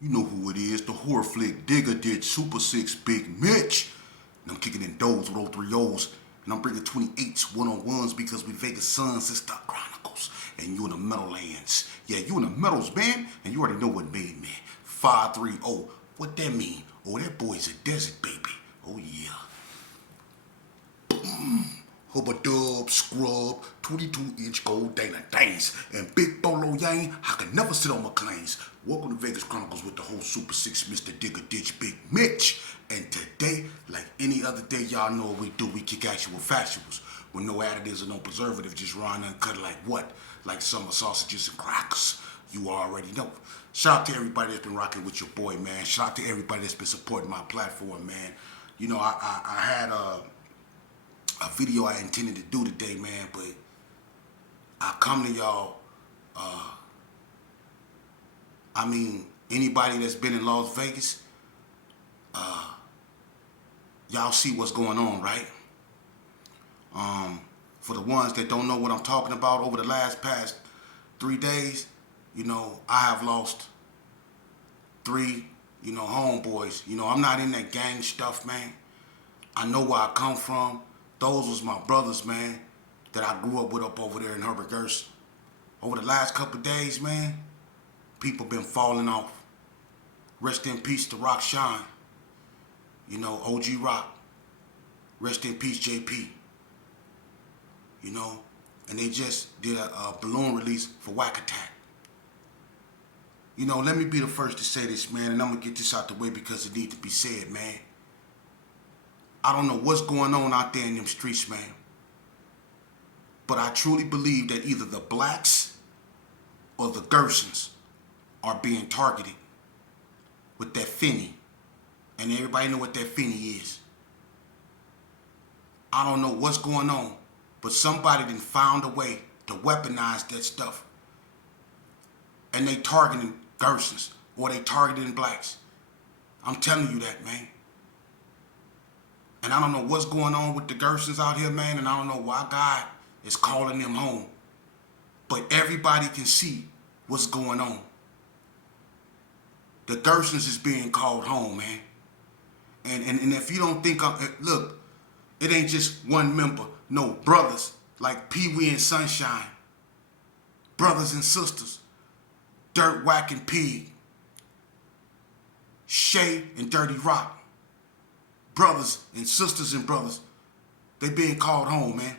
You know who it is, the horror flick Digger did Super 6 Big Mitch. And I'm kicking in doors with 03 O's. And I'm bringing 28s, one-on-ones because we Vegas Suns, it's the Chronicles. And you in the Meadowlands. Yeah, you in the Meadows, man. And you already know what it mean, man. 530. What that mean? Oh, that boy's a desert baby. Oh, yeah. Hubba dub, scrub, 22-inch gold Dana Danes, and Big Bolo Yang, I can never sit on my claims. Welcome to Vegas Chronicles with the whole Super 6, Mr. Digger Ditch, Big Mitch. And today, like any other day, y'all know what we do. We kick actual factuals with no additives or no preservatives, just raw and uncut like what? Like summer sausages and crackers. You already know. Shout out to everybody that's been rocking with your boy, man. Shout out to everybody that's been supporting my platform, man. You know, I had a video I intended to do today, man, but I come to y'all, anybody that's been in Las Vegas, y'all see what's going on, right? For the ones that don't know what I'm talking about, over the past 3 days, you know, I have lost 3, homeboys. You know, I'm not in that gang stuff, man. I know where I come from. Those was my brothers, man, that I grew up with up over there in Herbert Gerson. Over the last couple of days, man, people been falling off. Rest in peace to Rock Shine. You know, OG Rock. Rest in peace, JP. You know, and they just did a balloon release for Whack Attack. You know, let me be the first to say this, man, and I'm going to get this out the way because it needs to be said, man. I don't know what's going on out there in them streets, man. But I truly believe that either the blacks or the Gersons are being targeted with that finny. And everybody know what that finny is. I don't know what's going on, but somebody done found a way to weaponize that stuff. And they targeting Gersons or they targeting blacks. I'm telling you that, man. And I don't know what's going on with the Gersons out here, man, and I don't know why God is calling them home. But everybody can see what's going on. The Gersons is being called home, man. And if you don't think look, it ain't just one member. No, brothers like Pee Wee and Sunshine. Brothers and sisters. Dirt, Whack, and Pig. Shay and Dirty Rock. Brothers and sisters and brothers, they being called home, man.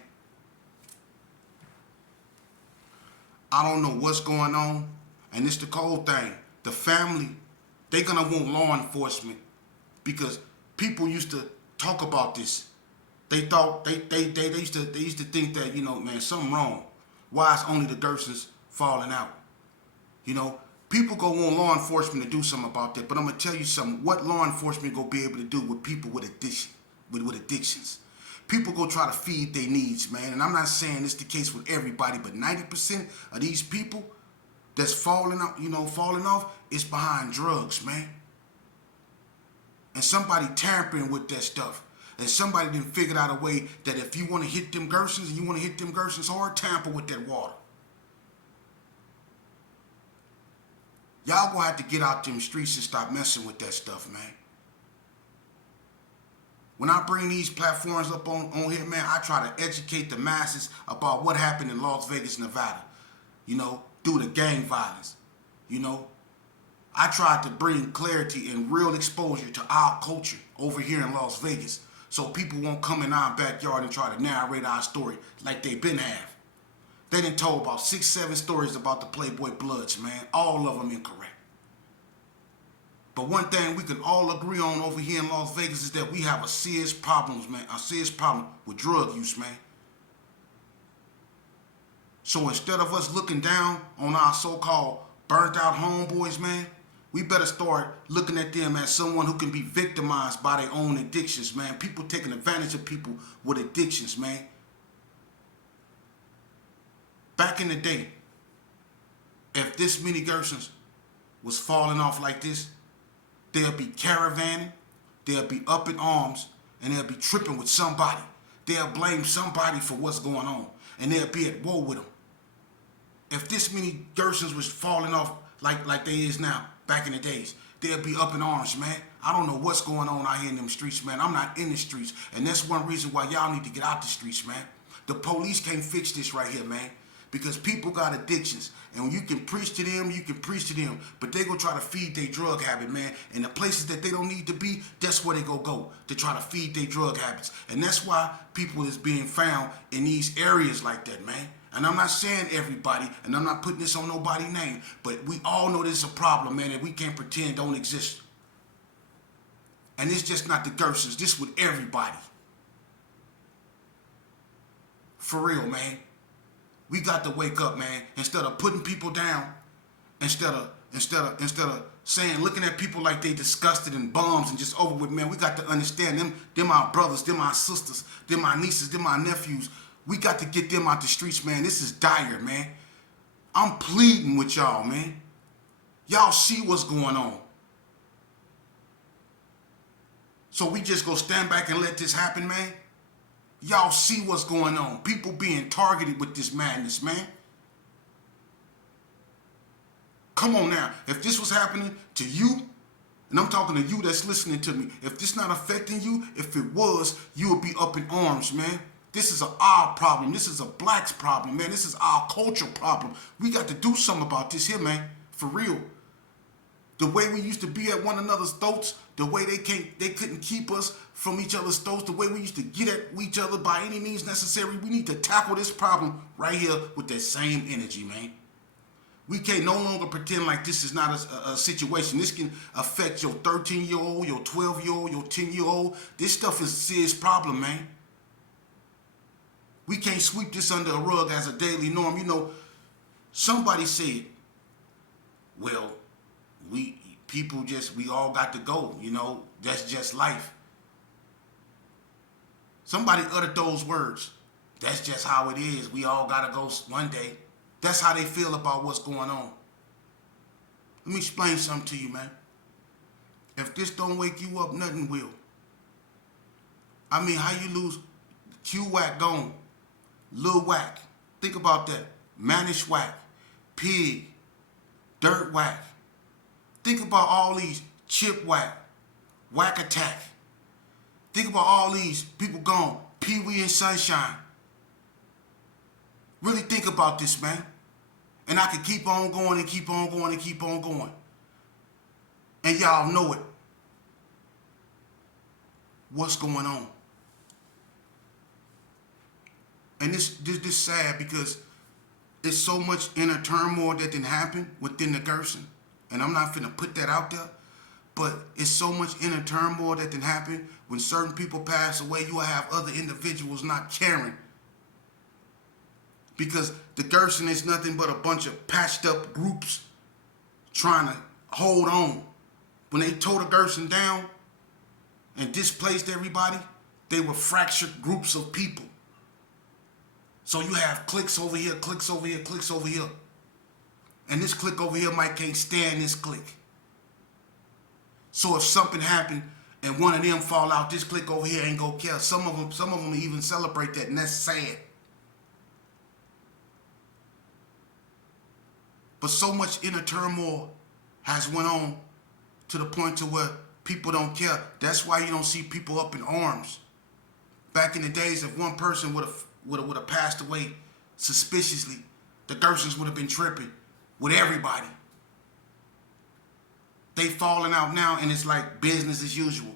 I don't know what's going on, and it's the cold thing. The family, they gonna want law enforcement because people used to talk about this. They thought they used to think that, you know, man, something wrong. Why is only the Gersons falling out? You know, people go want law enforcement to do something about that, but I'm gonna tell you something. What law enforcement gonna be able to do with people with addictions? People go try to feed their needs, man. And I'm not saying it's the case with everybody, but 90% of these people that's falling off, is behind drugs, man. And somebody tampering with that stuff. And somebody done figured out a way that if you want to hit them Gersons and you want to hit them Gersons hard, tamper with that water. Y'all gonna have to get out them streets and stop messing with that stuff, man. When I bring these platforms up on here, man, I try to educate the masses about what happened in Las Vegas, Nevada. You know, due to gang violence. You know, I tried to bring clarity and real exposure to our culture over here in Las Vegas so people won't come in our backyard and try to narrate our story like they been have. They done told about 6, 7 stories about the Playboy Bloods, man. All of them incorrect. But one thing we can all agree on over here in Las Vegas is that we have a serious problem with drug use, man. So instead of us looking down on our so-called burnt out homeboys, man, we better start looking at them as someone who can be victimized by their own addictions, man. People taking advantage of people with addictions, man. Back in the day, if this many Gersons was falling off like this, they'll be caravanning, they'll be up in arms, and they'll be tripping with somebody. They'll blame somebody for what's going on, and they'll be at war with them. If this many Gersons was falling off like they is now, back in the days, they'll be up in arms, man. I don't know what's going on out here in them streets, man. I'm not in the streets. And that's one reason why y'all need to get out the streets, man. The police can't fix this right here, man. Because people got addictions. And when you can preach to them, you can preach to them. But they gonna try to feed their drug habit, man. And the places that they don't need to be, that's where they go to try to feed their drug habits. And that's why people is being found in these areas like that, man. And I'm not saying everybody, and I'm not putting this on nobody's name, but we all know this is a problem, man, that we can't pretend don't exist. And it's just not the Gersons. This with everybody. For real, man. We got to wake up, man. Instead of putting people down, instead of saying, looking at people like they disgusted and bums and just over with, man, we got to understand them our brothers, them our sisters, them our nieces, them our nephews. We got to get them out the streets, man. This is dire, man. I'm pleading with y'all, man. Y'all see what's going on. So we just go stand back and let this happen, man? Y'all see what's going on. People being targeted with this madness, man. Come on now. If this was happening to you, and I'm talking to you that's listening to me, if this not affecting you, if it was, you would be up in arms, man. This is our problem. This is a blacks problem, man. This is our culture problem. We got to do something about this here, man. For real. The way we used to be at one another's throats, the way they couldn't keep us from each other's throats, the way we used to get at each other by any means necessary, we need to tackle this problem right here with that same energy, man. We can't no longer pretend like this is not a situation. This can affect your 13-year-old, your 12-year-old, your 10-year-old. This stuff is a serious problem, man. We can't sweep this under a rug as a daily norm. You know, somebody said, well, we all got to go, you know, that's just life. Somebody uttered those words. That's just how it is. We all got to go one day. That's how they feel about what's going on. Let me explain something to you, man. If this don't wake you up, nothing will. I mean, how you lose Q-Wack gone, Lil Wack. Think about that. Manish Wack, Pig, Dirt Wack. Think about all these Chip Wack, Whack Attack. Think about all these people gone. Pee Wee and Sunshine. Really think about this, man. And I could keep on going and keep on going and keep on going. And y'all know it. What's going on? And this sad because it's so much inner turmoil that didn't happen within the Gerson. And I'm not finna put that out there, but it's so much inner turmoil that didn't happen. When certain people pass away, you will have other individuals not caring. Because the Gerson is nothing but a bunch of patched up groups trying to hold on. When they tore the Gerson down and displaced everybody, they were fractured groups of people. So you have cliques over here, cliques over here, cliques over here. And this clique over here might can't stand this clique. So if something happened and one of them fall out, this clique over here ain't gonna care. Some of them even celebrate that, and that's sad. But so much inner turmoil has went on to the point to where people don't care. That's why you don't see people up in arms. Back in the days, if one person would have passed away suspiciously, the Gersons would have been tripping with everybody. They falling out now, and it's like business as usual.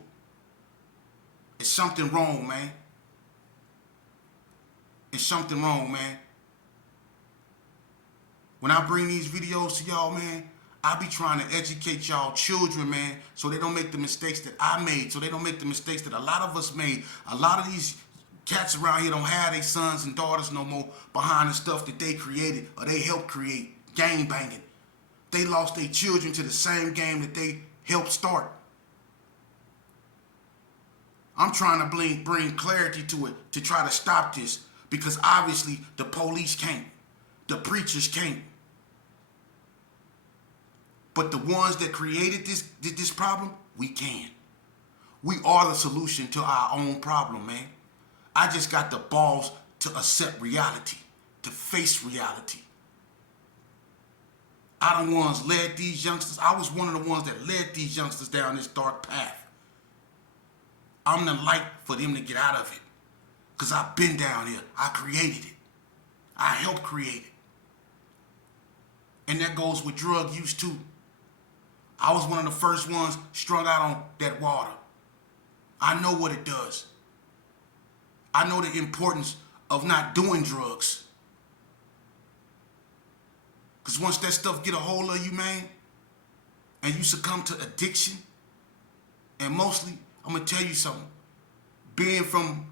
It's something wrong, man. It's something wrong, man. When I bring these videos to y'all, man, I be trying to educate y'all children, man, so they don't make the mistakes that I made, so they don't make the mistakes that a lot of us made. A lot of these cats around here don't have their sons and daughters no more behind the stuff that they created or they helped create, gang banging. They lost their children to the same game that they helped start. I'm trying to bring clarity to it to try to stop this, because obviously the police can't, the preachers can't. But the ones that created this problem, we can. We are the solution to our own problem, man. I just got the balls to accept reality, to face reality. I the ones led these youngsters. I was one of the ones that led these youngsters down this dark path. I'm the light for them to get out of it. Because I've been down here. I created it. I helped create it. And that goes with drug use too. I was one of the first ones strung out on that water. I know what it does. I know the importance of not doing drugs. Because once that stuff get a hold of you, man, and you succumb to addiction, and mostly, I'm going to tell you something, being from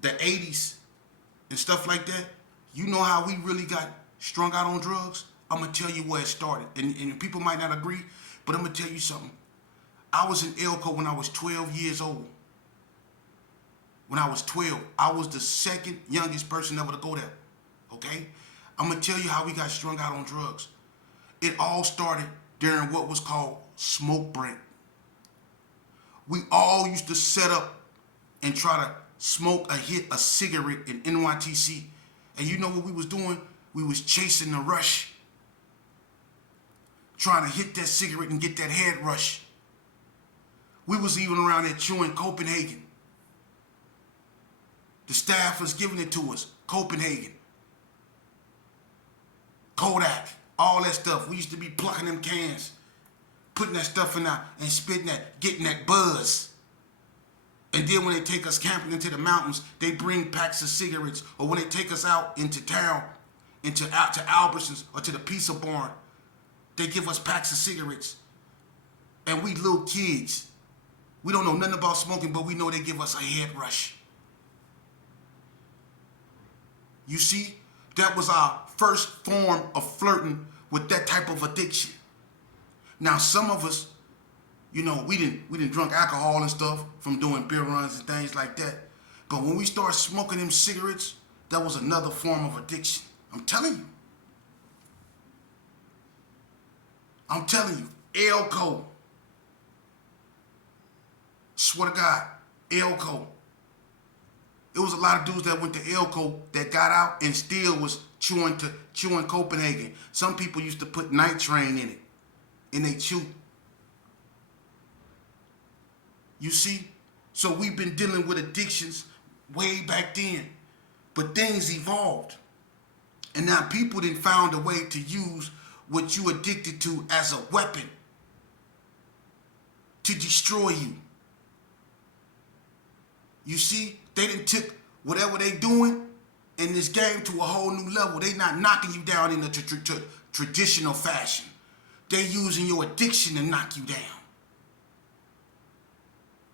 the 80s and stuff like that, you know how we really got strung out on drugs? I'm going to tell you where it started. And people might not agree, but I'm going to tell you something. I was in Elko when I was 12 years old. When I was 12, I was the second youngest person ever to go there. Okay? I'm going to tell you how we got strung out on drugs. It all started during what was called smoke break. We all used to set up and try to smoke a cigarette in NYTC. And you know what we was doing? We was chasing the rush. Trying to hit that cigarette and get that head rush. We was even around there chewing Copenhagen. The staff was giving it to us. Copenhagen. Kodak. All that stuff. We used to be plucking them cans. Putting that stuff in there and spitting that, getting that buzz. And then when they take us camping into the mountains, they bring packs of cigarettes. Or when they take us out into town, out to Albertsons or to the pizza barn, they give us packs of cigarettes. And we little kids. We don't know nothing about smoking, but we know they give us a head rush. You see, that was our first form of flirting with that type of addiction. Now, some of us, you know, we didn't drunk alcohol and stuff from doing beer runs and things like that. But when we started smoking them cigarettes, that was another form of addiction. I'm telling you. I'm telling you, Elko. Swear to God, Elko. It was a lot of dudes that went to Elko that got out and still was chewing Copenhagen. Some people used to put night train in it, and they chew. You see? So we've been dealing with addictions way back then. But things evolved. And now people done found a way to use what you addicted to as a weapon to destroy you. You see? They done took whatever they doing in this game to a whole new level. They not knocking you down in the traditional fashion. They using your addiction to knock you down.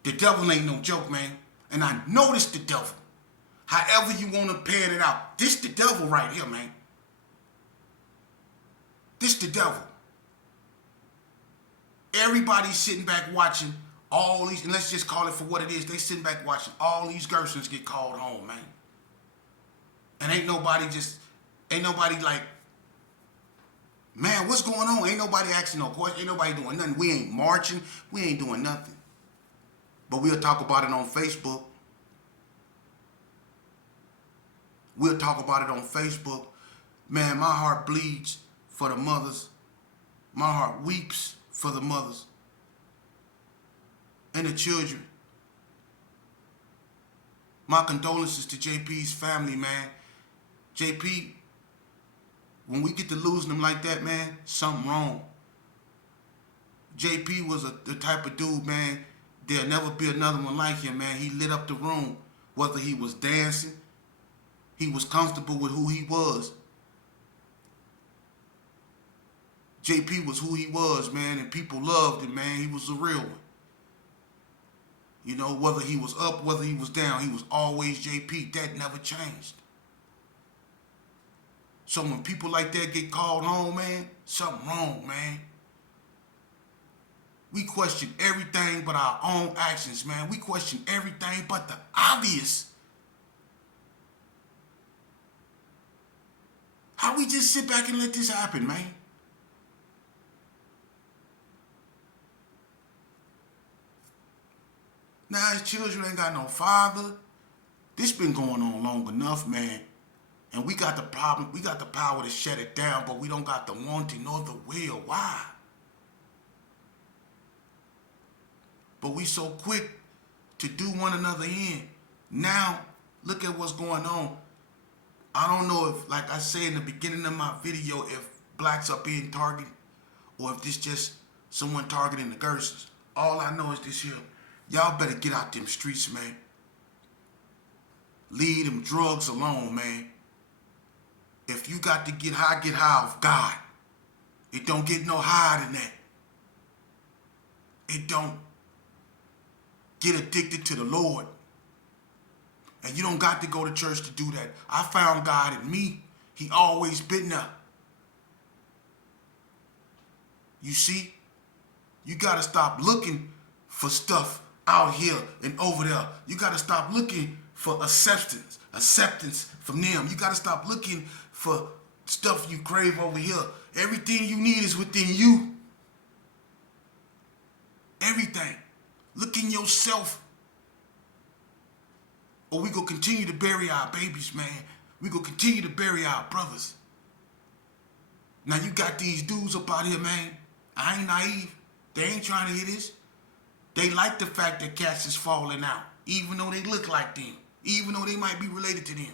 The devil ain't no joke, man. And I know this the devil. However you want to pan it out. This the devil right here, man. This the devil. Everybody's sitting back watching all these, and let's just call it for what it is. They sitting back watching all these Gersons get called home, man. And ain't nobody like, man, what's going on? Ain't nobody asking no question. Ain't nobody doing nothing. We ain't marching. We ain't doing nothing. But we'll talk about it on Facebook. We'll talk about it on Facebook. Man, my heart bleeds for the mothers. My heart weeps for the mothers and the children. My condolences to JP's family, man. JP, when we get to losing them like that, man, something wrong. JP was the type of dude, man, there'll never be another one like him, man. He lit up the room. Whether he was dancing, he was comfortable with who he was. JP was who he was, man, and people loved him, man. He was a real one. You know, whether he was up, whether he was down, he was always JP. That never changed. So when people like that get called home, man, something wrong, man. We question everything but our own actions, man. We question everything but the obvious. How we just sit back and let this happen, man? Now his children ain't got no father. This been going on long enough, man. And we got the problem, we got the power to shut it down, but we don't got the wanting nor the will. Why? But we so quick to do one another in. Now, look at what's going on. I don't know if, like I say in the beginning of my video, if blacks are being targeted or if this just someone targeting the Gersons. All I know is this here. Y'all better get out them streets, man. Leave them drugs alone, man. If you got to get high off God. It don't get no higher than that. It don't. Get addicted to the Lord. And you don't got to go to church to do that. I found God in me. He always been there. You see? You got to stop looking for stuff out here and over there. You got to stop looking for acceptance from them. You got to stop looking for stuff you crave over here. Everything you need is within you. Everything. Look in yourself. Or we gonna continue to bury our babies, man. We gonna continue to bury our brothers. Now you got these dudes up out here, man. I ain't naive. They ain't trying to hear this. They like the fact that cats is falling out. Even though they look like them. Even though they might be related to them.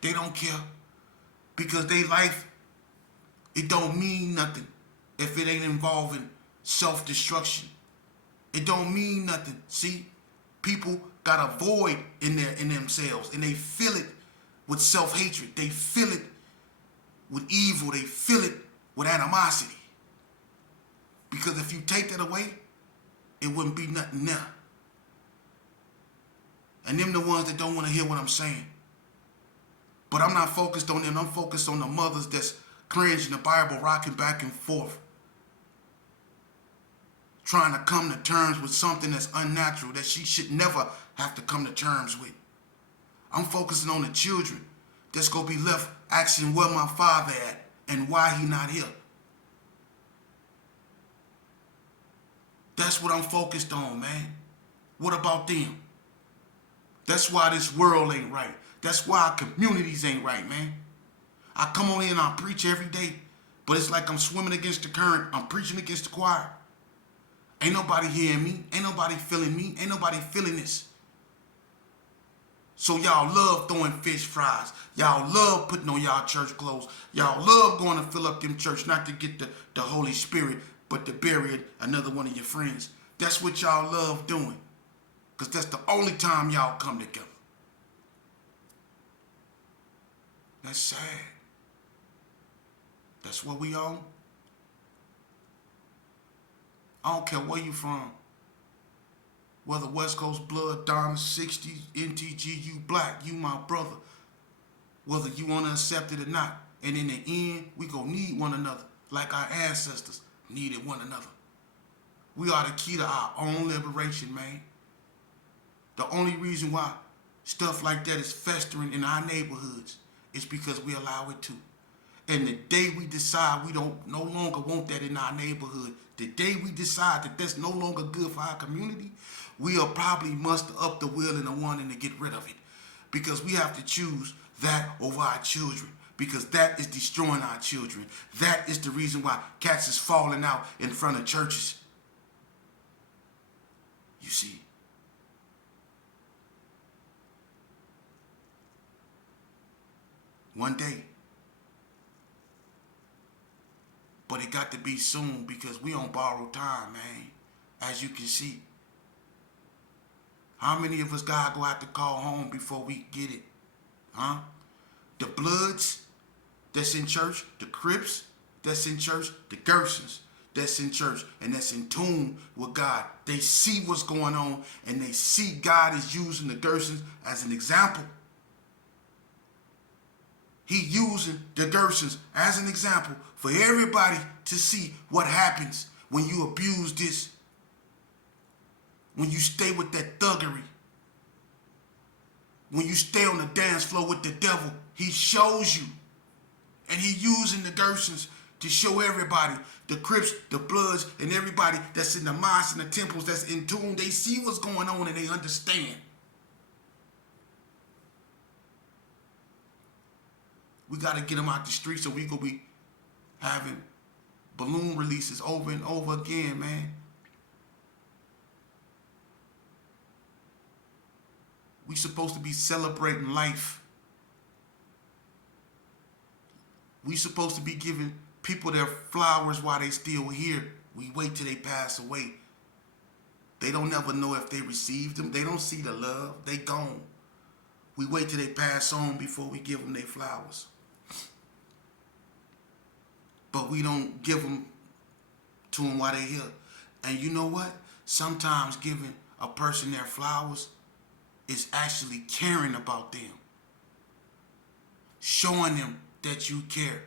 They don't care. Because their life, it don't mean nothing if it ain't involving self-destruction. It don't mean nothing. See, people got a void in themselves, and they fill it with self-hatred. They fill it with evil. They fill it with animosity. Because if you take that away, it wouldn't be nothing there. And them the ones that don't want to hear what I'm saying. But I'm not focused on them. I'm focused on the mothers that's cringing the Bible, rocking back and forth. Trying to come to terms with something that's unnatural that she should never have to come to terms with. I'm focusing on the children that's going to be left asking where my father at and why he not here. That's what I'm focused on, man. What about them? That's why this world ain't right. That's why our communities ain't right, man. I come on here and I preach every day, but it's like I'm swimming against the current. I'm preaching against the choir. Ain't nobody hearing me. Ain't nobody feeling me. Ain't nobody feeling this. So y'all love throwing fish fries. Y'all love putting on y'all church clothes. Y'all love going to fill up them church, not to get the Holy Spirit, but to bury another one of your friends. That's what y'all love doing. Because that's the only time y'all come together. That's sad. That's what we on. I don't care where you from. Whether West Coast blood, Diamond 60s, NTG, you black, you my brother. Whether you want to accept it or not. And in the end, we gonna need one another. Like our ancestors needed one another. We are the key to our own liberation, man. The only reason why stuff like that is festering in our neighborhoods is because we allow it to. And the day we decide we don't no longer want that in our neighborhood, the day we decide that that's no longer good for our community, we'll probably muster up the will and the wanting to get rid of it. Because we have to choose that over our children. Because that is destroying our children. That is the reason why cats is falling out in front of churches. You see. One day. But it got to be soon because we on borrowed time, man. As you can see. How many of us God go have to call home before we get it? Huh? The Bloods that's in church, the Crips that's in church, the Gersons that's in church, and that's in tune with God. They see what's going on, and they see God is using the Gersons as an example. He using the Gersons as an example for everybody to see what happens when you abuse this. When you stay with that thuggery. When you stay on the dance floor with the devil, he shows you. And he using the Gersons to show everybody, the Crips, the Bloods, and everybody that's in the mosques and the temples that's in tune. They see what's going on and they understand. We got to get them out the street so we gonna be having balloon releases over and over again, man. We supposed to be celebrating life. We supposed to be giving people their flowers while they still here. We wait till they pass away. They don't never know if they received them. They don't see the love. They gone. We wait till they pass on before we give them their flowers. But we don't give them to them while they're here. And you know what? Sometimes giving a person their flowers is actually caring about them. Showing them that you care.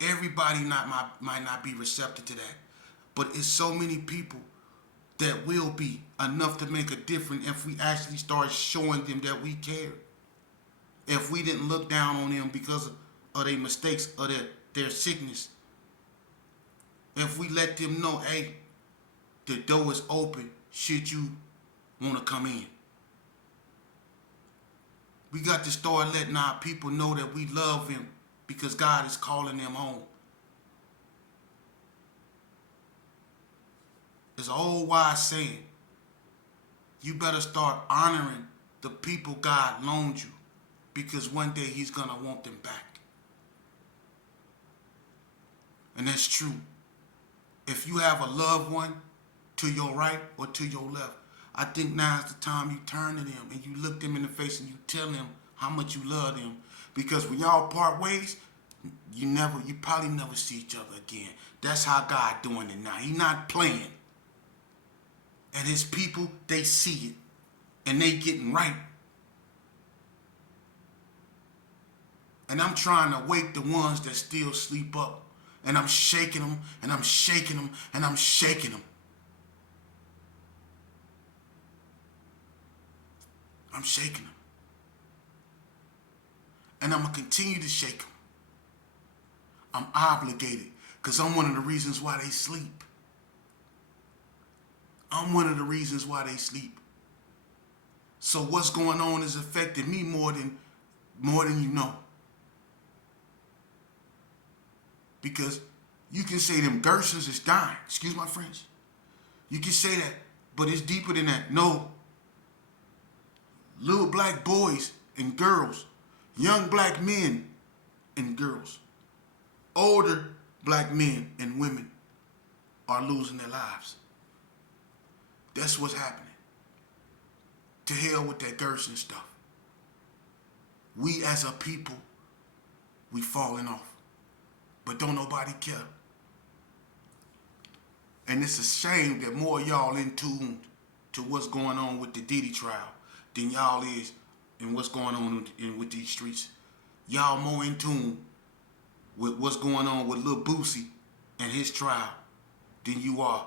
Everybody might not be receptive to that. But it's so many people that will be enough to make a difference if we actually start showing them that we care. If we didn't look down on them because of their mistakes or their sickness. If we let them know, hey, the door is open should you want to come in. We got to start letting our people know that we love him because God is calling them home. There's an old wise saying, you better start honoring the people God loaned you because one day he's going to want them back. And that's true. If you have a loved one to your right or to your left, I think now's the time you turn to them and you look them in the face and you tell them how much you love them. Because when y'all part ways, you probably never see each other again. That's how God doing it now. He not playing. And his people, they see it. And they getting right. And I'm trying to wake the ones that still sleep up. And I'm shaking them, and I'm shaking them, and I'm shaking them. I'm shaking them. And I'm going to continue to shake them. I'm obligated because I'm one of the reasons why they sleep. I'm one of the reasons why they sleep. So what's going on is affecting me more than you know. Because you can say them Gersons is dying. Excuse my French. You can say that, but it's deeper than that. No. Little black boys and girls, young black men and girls, older black men and women are losing their lives. That's what's happening. To hell with that Gerson stuff. We as a people, we falling off. But don't nobody care. And it's a shame that more of y'all in tune to what's going on with the Diddy trial than y'all is in what's going on with these streets. Y'all more in tune with what's going on with Lil Boosie and his trial than you are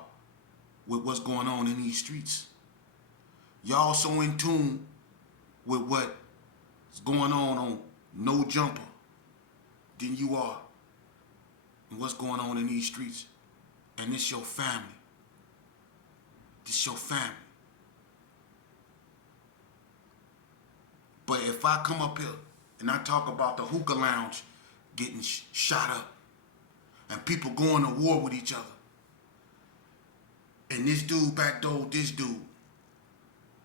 with what's going on in these streets. Y'all so in tune with what's going on No Jumper than you are and what's going on in these streets. And this your family. This your family. But if I come up here and I talk about the hookah lounge getting shot up and people going to war with each other and this dude backdoored this dude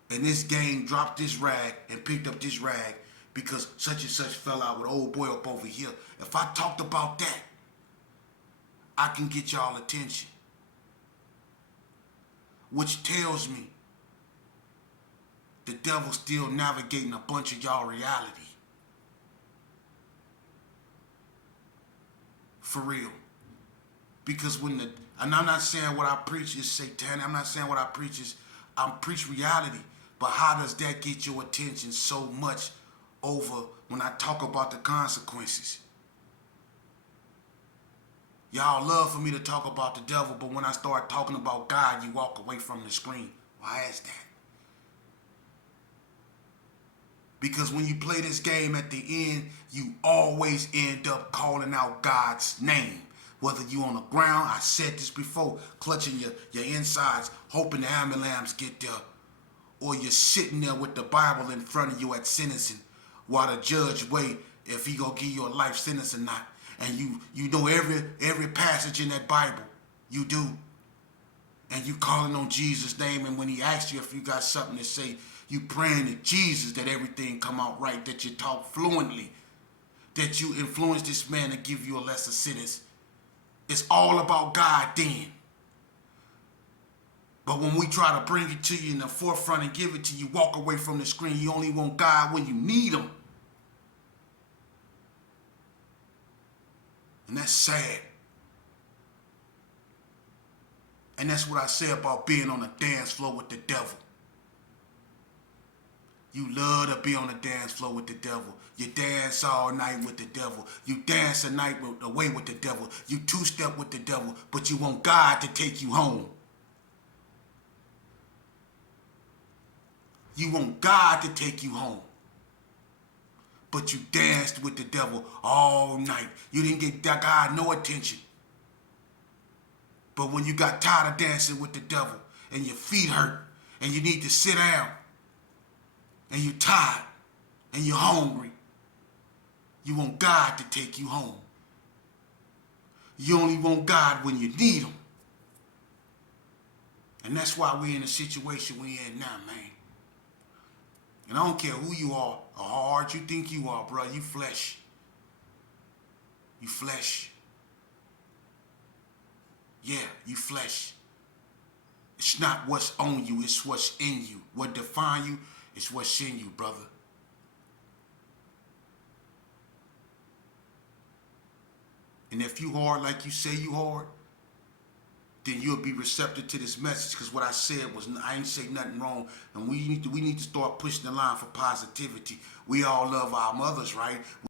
and this gang dropped this rag and picked up this rag because such and such fell out with old boy up over here. If I talked about that, I can get y'all attention. Which tells me the devil's still navigating a bunch of y'all reality. For real. Because and I'm not saying what I preach is satanic. I'm not saying what I preach reality. But how does that get your attention so much over when I talk about the consequences? Y'all love for me to talk about the devil, but when I start talking about God, you walk away from the screen. Why is that? Because when you play this game at the end, you always end up calling out God's name. Whether you on the ground, I said this before, clutching your insides, hoping the ambulance get there, or you're sitting there with the Bible in front of you at sentencing while the judge wait if he gonna give you a life sentence or not. And you know every passage in that Bible. You do. And you calling on Jesus' name, and when he asks you if you got something to say, you praying to Jesus that everything come out right, that you talk fluently, that you influence this man to give you a lesser sentence. It's all about God then. But when we try to bring it to you in the forefront and give it to you, walk away from the screen. You only want God when you need him. And that's sad. And that's what I say about being on the dance floor with the devil. You love to be on the dance floor with the devil. You dance all night with the devil. You dance a night away with the devil. You two-step with the devil, but you want God to take you home. You want God to take you home. But you danced with the devil all night. You didn't get God no attention. But when you got tired of dancing with the devil and your feet hurt and you need to sit down and you're tired and you're hungry, you want God to take you home. You only want God when you need him. And that's why we're in the situation we're in now, man. And I don't care who you are or how hard you think you are, bro. You flesh. You flesh. Yeah, you flesh. It's not what's on you, it's what's in you. What defines you is what's in you, brother. And if you hard like you say you hard, then you'll be receptive to this message. Because what I said was, I ain't say nothing wrong. And we need to start pushing the line for positivity. We all love our mothers, right?